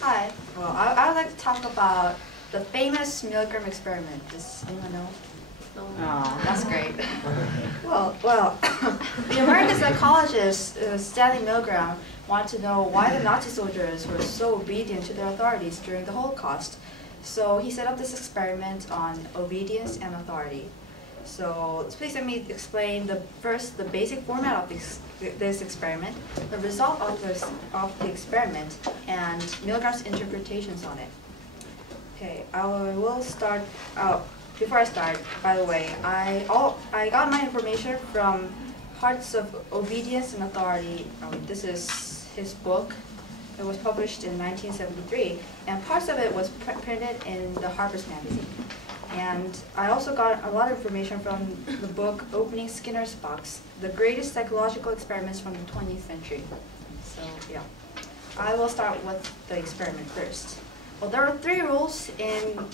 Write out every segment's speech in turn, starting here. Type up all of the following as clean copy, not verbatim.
Hi. Well, I would like to talk about the famous Milgram experiment. Does anyone know? No. Oh, that's great. well, the American psychologist Stanley Milgram wanted to know why the Nazi soldiers were so obedient to their authorities during the Holocaust. So he set up this experiment on obedience and authority. So please let me explain the basic format of this experiment, the result of the experiment, and Milgram's interpretations on it. Okay, I will start. Before I start, by the way, I got my information from Parts of Obedience and Authority. This is his book. It was published in 1973, and parts of it was printed in the Harper's Magazine. And I also got a lot of information from the book Opening Skinner's Box, The Greatest Psychological Experiments from the 20th Century. So yeah, I will start with the experiment first. Well, there are 3 rules in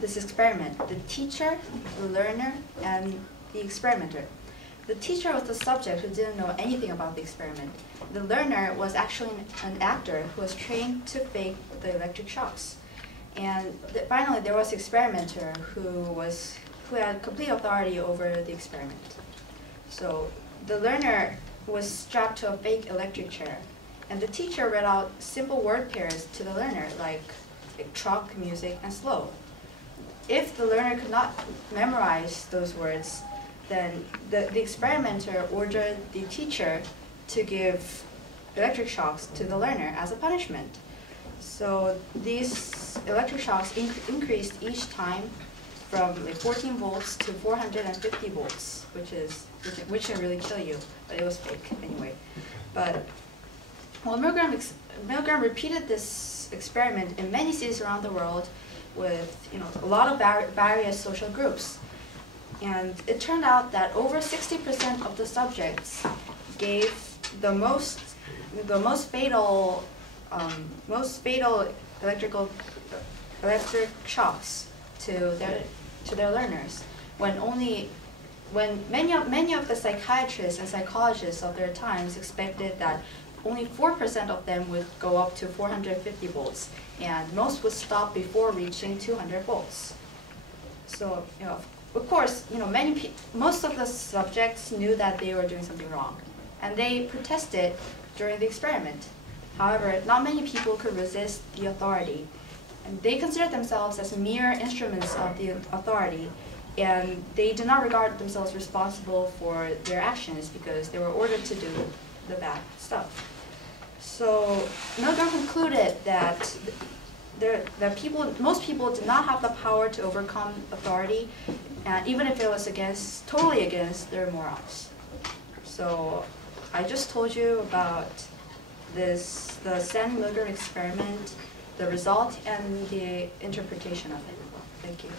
this experiment: the teacher, the learner, and the experimenter. The teacher was the subject who didn't know anything about the experiment. The learner was actually an actor who was trained to fake the electric shocks. And finally, there was the experimenter who had complete authority over the experiment. So the learner was strapped to a fake electric chair, and the teacher read out simple word pairs to the learner, like truck, music, and slow. If the learner could not memorize those words, then the experimenter ordered the teacher to give electric shocks to the learner as a punishment. So these electric shocks increased each time from 14 volts to 450 volts, which can really kill you, but it was fake anyway. But well, Milgram repeated this experiment in many cities around the world with a lot of various social groups, and it turned out that over 60% of the subjects gave the most fatal electric shocks to their learners, when many of the psychiatrists and psychologists of their times expected that only 4% of them would go up to 450 volts, and most would stop before reaching 200 volts. So, of course, most of the subjects knew that they were doing something wrong, and they protested during the experiment. However, not many people could resist the authority, and they considered themselves as mere instruments of the authority, and they did not regard themselves responsible for their actions because they were ordered to do the bad stuff. So Milgram concluded that most people did not have the power to overcome authority, even if it was totally against their morals. So I just told you about the Stanley Milgram experiment, the result, and the interpretation of it. Thank you.